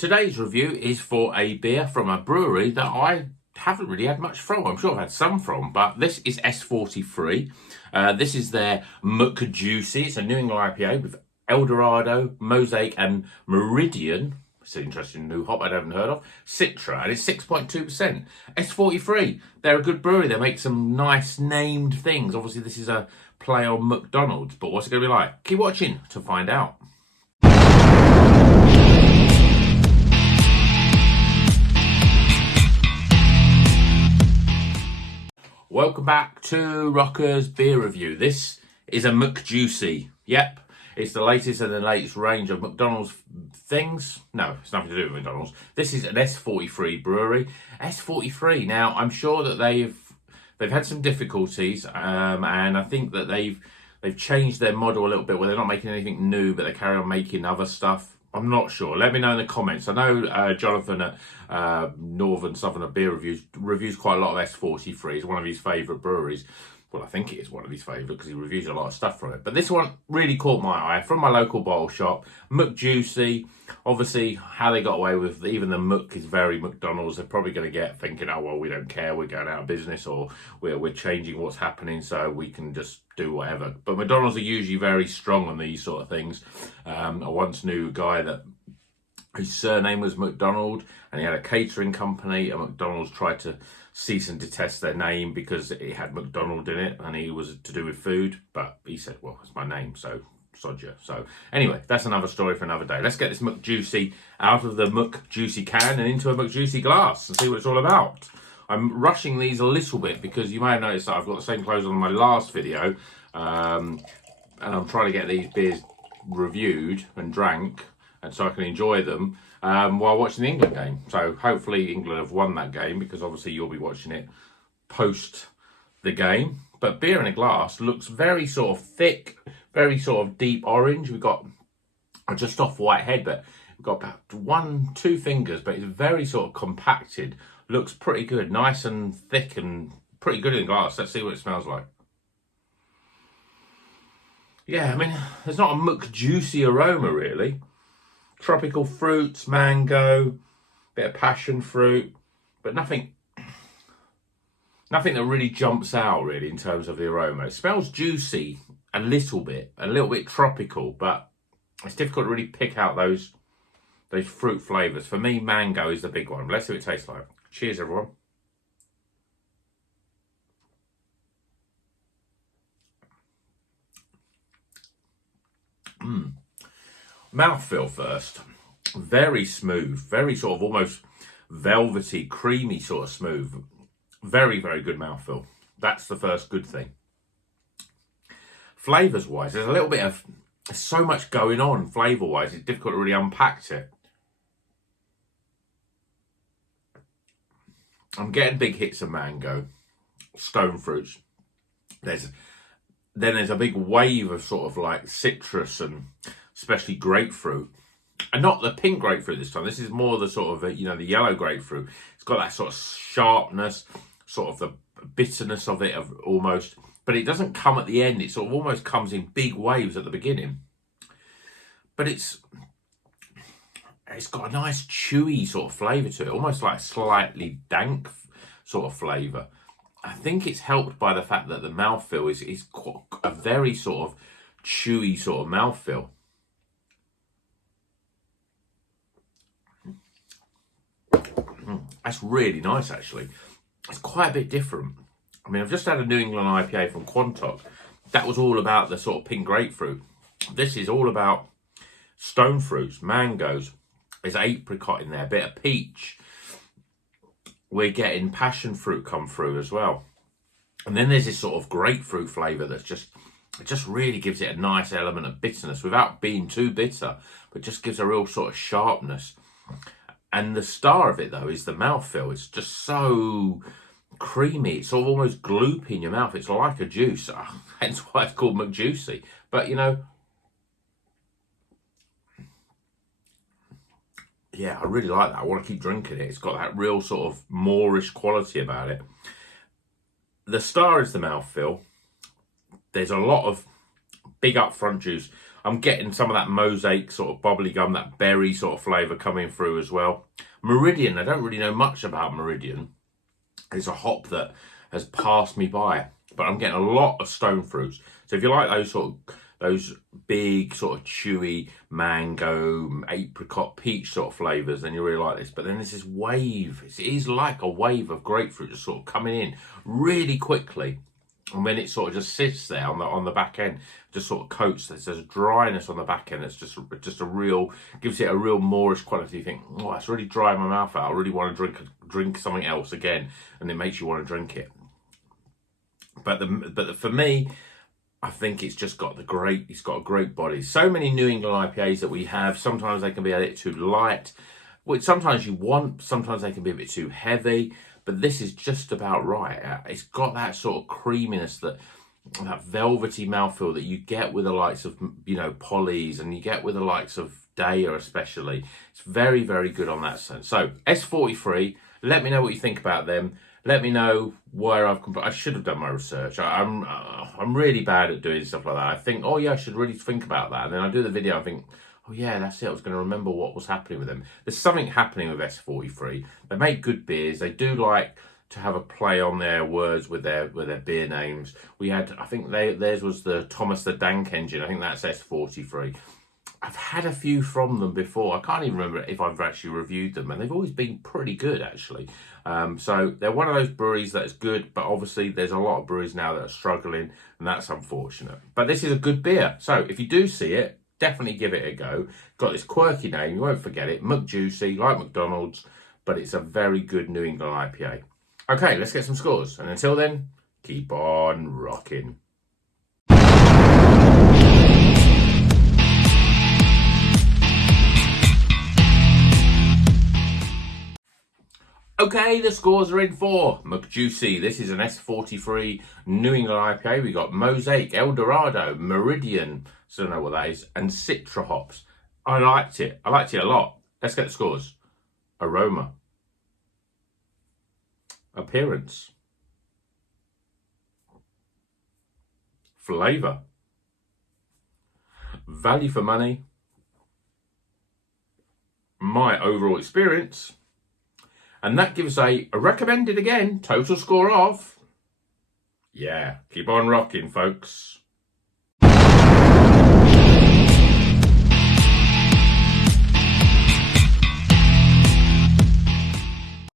Today's review is for a beer from a brewery that I haven't really had much from. I'm sure I've had some from, but this is S43. This is their McJuicy. It's a New England IPA with Eldorado, Mosaic and Meridian. It's an interesting new hop I haven't heard of. Citra, and it's 6.2%. S43, they're a good brewery. They make some nice named things. Obviously, this is a play on McDonald's, but what's it going to be like? Keep watching to find out. Welcome back to Rocker's Beer Review. This is a McJuicy. Yep, it's the latest in the latest range of McDonald's things. No, it's nothing to do with McDonald's. This is an S43 Brewery. S43. Now, I'm sure that they've had some difficulties, and I think that they've changed their model a little bit, where they're not making anything new, but they carry on making other stuff. I'm not sure. Let me know in the comments. I know Jonathan at Northern Southerner Beer reviews quite a lot of S43. It's one of his favourite breweries. Well, I think it is one of his favourite because he reviews a lot of stuff from it. But this one really caught my eye. From my local bottle shop, McJuicy. Obviously, how they got away with even the Mc is very McDonald's. They're probably going to get thinking, oh, well, we don't care. We're going out of business, or we're changing what's happening so we can just do whatever. But McDonald's are usually very strong on these sort of things. I once knew a guy that his surname was McDonald, and he had a catering company, and McDonald's tried to cease and detest their name because it had McDonald in it, and he was to do with food. But he said, well, it's my name, so sod you. So anyway, that's another story for another day. Let's get this McJuicy out of the McJuicy can and into a McJuicy glass and see what it's all about. I'm rushing these a little bit because you may have noticed that I've got the same clothes on my last video, and I'm trying to get these beers reviewed and drank, and so I can enjoy them while watching the England game. So hopefully England have won that game, because obviously you'll be watching it post the game. But beer in a glass looks very sort of thick, very sort of deep orange. We've got just off white head, but we've got about 1-2 fingers, but it's very sort of compacted. Looks pretty good, nice and thick and pretty good in glass. Let's see what it smells like. Yeah, I mean, there's not a McJuicy aroma really. Tropical fruits, mango, bit of passion fruit, but nothing that really jumps out really in terms of the aroma. It smells juicy a little bit tropical, but it's difficult to really pick out those fruit flavours. For me, mango is the big one. Let's see what it tastes like. Cheers, everyone. Mouthfeel first. Very smooth, very sort of almost velvety, creamy sort of smooth. Very, very good mouthfeel. That's the first good thing. Flavours wise, there's a little bit of, so much going on flavour wise, it's difficult to really unpack it. I'm getting big hits of mango, stone fruits. Then there's a big wave of sort of like citrus and especially grapefruit. And not the pink grapefruit this time. This is more the sort of, the yellow grapefruit. It's got that sort of sharpness, sort of the bitterness of it almost. But it doesn't come at the end. It sort of almost comes in big waves at the beginning. But it's got a nice chewy sort of flavour to it. Almost like slightly dank sort of flavour. I think it's helped by the fact that the mouthfeel is quite a very sort of chewy sort of mouthfeel. That's really nice, actually. It's quite a bit different. I mean, I've just had a New England IPA from Quantock. That was all about the sort of pink grapefruit. This is all about stone fruits, mangoes. There's apricot in there, a bit of peach. We're getting passion fruit come through as well. And then there's this sort of grapefruit flavour that's just really gives it a nice element of bitterness without being too bitter, but just gives a real sort of sharpness. And the star of it, though, is the mouthfeel. It's just so creamy. It's sort of almost gloopy in your mouth. It's like a juice. Hence why it's called McJuicy. But, yeah, I really like that. I want to keep drinking it. It's got that real sort of Moorish quality about it. The star is the mouthfeel. There's a lot of big upfront juice. I'm getting some of that mosaic sort of bubbly gum, that berry sort of flavour coming through as well. Meridian, I don't really know much about Meridian. It's a hop that has passed me by, but I'm getting a lot of stone fruits. So if you like those big sort of chewy mango, apricot, peach sort of flavours, then you really like this. But then there's this wave. It is like a wave of grapefruit just sort of coming in really quickly. And when it sort of just sits there on the back end, just sort of coats, there's a dryness on the back end. It's just a real, gives it a real Moorish quality. You think, oh, that's really dry in my mouth out. I really want to drink something else again, and it makes you want to drink it. But for me, I think it's just got it's got a great body. So many New England IPAs that we have, sometimes they can be a bit too light, which sometimes you want, sometimes they can be a bit too heavy. But this is just about right. It's got that sort of creaminess, that velvety mouthfeel that you get with the likes of, you know, Polly's, and you get with the likes of Daya especially. It's very, very good on that sense. So S43, let me know what you think about them. Let me know where I should have done my research. I'm really bad at doing stuff like that. I think, oh yeah, I should really think about that. And then I do the video, I think, oh yeah, that's it. I was going to remember what was happening with them. There's something happening with S43. They make good beers. They do like to have a play on their words with their beer names. We had, I think theirs was the Thomas the Dank engine. I think that's S43. I've had a few from them before. I can't even remember if I've actually reviewed them, and they've always been pretty good, actually. So they're one of those breweries that's good, but obviously there's a lot of breweries now that are struggling, and that's unfortunate. But this is a good beer. So if you do see it, definitely give it a go. Got this quirky name, you won't forget it. McJuicy, like McDonald's, but it's a very good New England IPA. Okay, let's get some scores. And until then, keep on rocking. Okay, the scores are in for McJuicy. This is an S43 New England IPA. We got Mosaic, El Dorado, Meridian, so I don't know what that is, and Citra hops. I liked it. I liked it a lot. Let's get the scores. Aroma. Appearance. Flavour. Value for money. My overall experience. And that gives a recommended again, total score of, yeah, keep on rocking, folks.